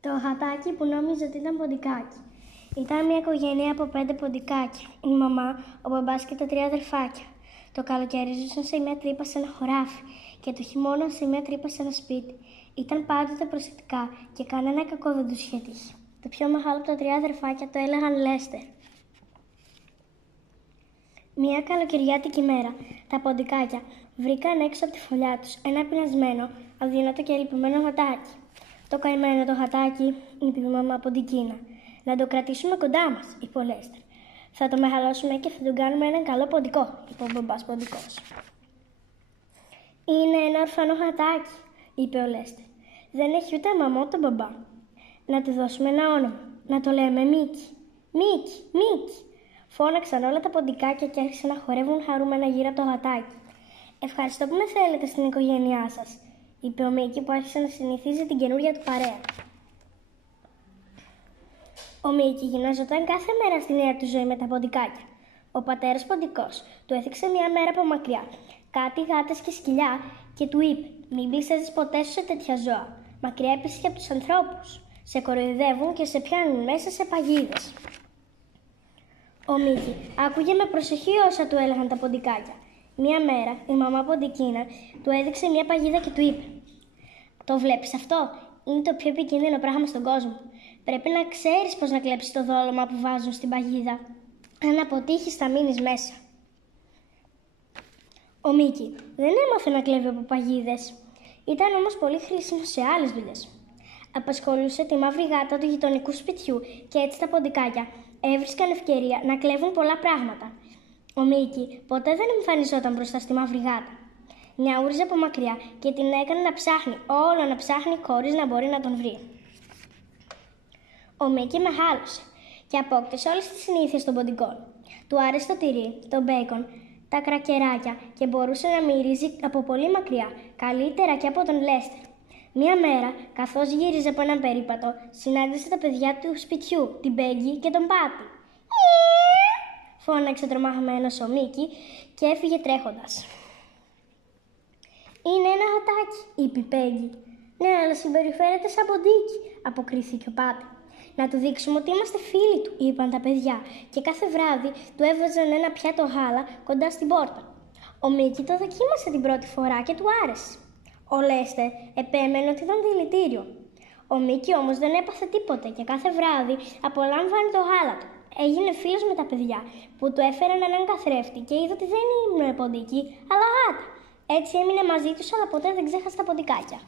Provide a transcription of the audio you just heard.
Το γατάκι που νόμιζε ότι ήταν ποντικάκι. Ήταν μια οικογένεια από 5 ποντικάκια. Η μαμά, ο μπαμπάς και τα 3 αδερφάκια. Το καλοκαίρι ζούσαν σε μια τρύπα σε ένα χωράφι και το χειμώνα σε μια τρύπα σε ένα σπίτι. Ήταν πάντοτε προσεκτικά και κανένα κακό δεν τους είχε τύχει. Το πιο μεγάλο από τα 3 αδερφάκια το έλεγαν Λέστερ. Μια καλοκαιριάτικη μέρα, τα ποντικάκια βρήκαν έξω από τη φωλιά τους ένα πεινασμένο, αδύνατο και λυπημένο γατάκι. Το καημένο το γατάκι, είπε η μαμά ποντικίνα. Να το κρατήσουμε κοντά μας, είπε ο Λέστερ. Θα το μεγαλώσουμε και θα τον κάνουμε έναν καλό ποντικό, είπε ο μπαμπάς ποντικός. Είναι ένα ορφανό γατάκι, είπε ο Λέστερ. Δεν έχει ούτε μαμά ούτε μπαμπά. Να του δώσουμε ένα όνομα, να το λέμε Μίκι. Μίκι, Μίκι. Φώναξαν όλα τα ποντικάκια και άρχισαν να χορεύουν χαρούμενα γύρω από το γατάκι. Ευχαριστώ που με θέλετε στην οικογένειά σας, είπε ο Μίκι που άρχισε να συνηθίζει την καινούρια του παρέα. Ο Μίκι γυμναζόταν κάθε μέρα στη νέα του ζωή με τα ποντικάκια. Ο πατέρας ποντικός του έθιξε μια μέρα από μακριά κάτι γάτες και σκυλιά και του είπε: Μην πλησιάζεις ποτέ σου σε τέτοια ζώα. Μακριά επίσης και από τους ανθρώπους. Σε κοροϊδεύουν και σε πιάνουν μέσα σε παγίδες. Ο Μίκι άκουγε με προσοχή όσα του έλεγαν τα ποντικάκια. Μια μέρα η μαμά ποντικίνα του έδειξε μια παγίδα και του είπε: Το βλέπεις αυτό? Είναι το πιο επικίνδυνο πράγμα στον κόσμο. Πρέπει να ξέρεις πώς να κλέψεις το δόλωμα που βάζουν στην παγίδα. Αν αποτύχεις θα μείνεις μέσα. Ο Μίκι δεν έμαθε να κλέβει από παγίδες. Ήταν όμως πολύ χρήσιμο σε άλλες δουλειές. Απασχολούσε τη μαύρη γάτα του γειτονικού σπιτιού και έτσι τα ποντικάκια έβρισκαν ευκαιρία να κλέβουν πολλά πράγματα. Ο Μίκι ποτέ δεν εμφανιζόταν μπροστά στη μαύρη γάτα. Νιαούριζε από μακριά και την έκανε να ψάχνει, όλο να ψάχνει χωρίς να μπορεί να τον βρει. Ο Μίκι μεγάλωσε και απόκτησε όλες τις συνήθειες των ποντικών. Του άρεσε το τυρί, το μπέικον, τα κρακεράκια και μπορούσε να μυρίζει από πολύ μακριά, καλύτερα και από τον Λέστερ. Μια μέρα, καθώς γύριζε από έναν περίπατο, συνάντησε τα παιδιά του σπιτιού, την Πέγγι και τον Πάτη. Φώναξε τρομαγμένος ο Μίκι και έφυγε τρέχοντας. Είναι ένα γατάκι, είπε η Πέγγι. Ναι, αλλά συμπεριφέρεται σαν ποντίκι, αποκρίθηκε ο Πάτη. Να του δείξουμε ότι είμαστε φίλοι του, είπαν τα παιδιά, και κάθε βράδυ του έβαζαν ένα πιάτο γάλα κοντά στην πόρτα. Ο Μίκι το δοκίμασε την πρώτη φορά και του άρεσε. Ο Λέστερ επέμενε ότι ήταν δηλητήριο. Ο Μίκι όμως δεν έπαθε τίποτε και κάθε βράδυ απολάμβανε το γάλα του. Έγινε φίλος με τα παιδιά που του έφεραν έναν καθρέφτη και είδε ότι δεν ήμουν ποντίκι, αλλά γάτα. Έτσι έμεινε μαζί τους, αλλά ποτέ δεν ξέχασε τα ποντικάκια.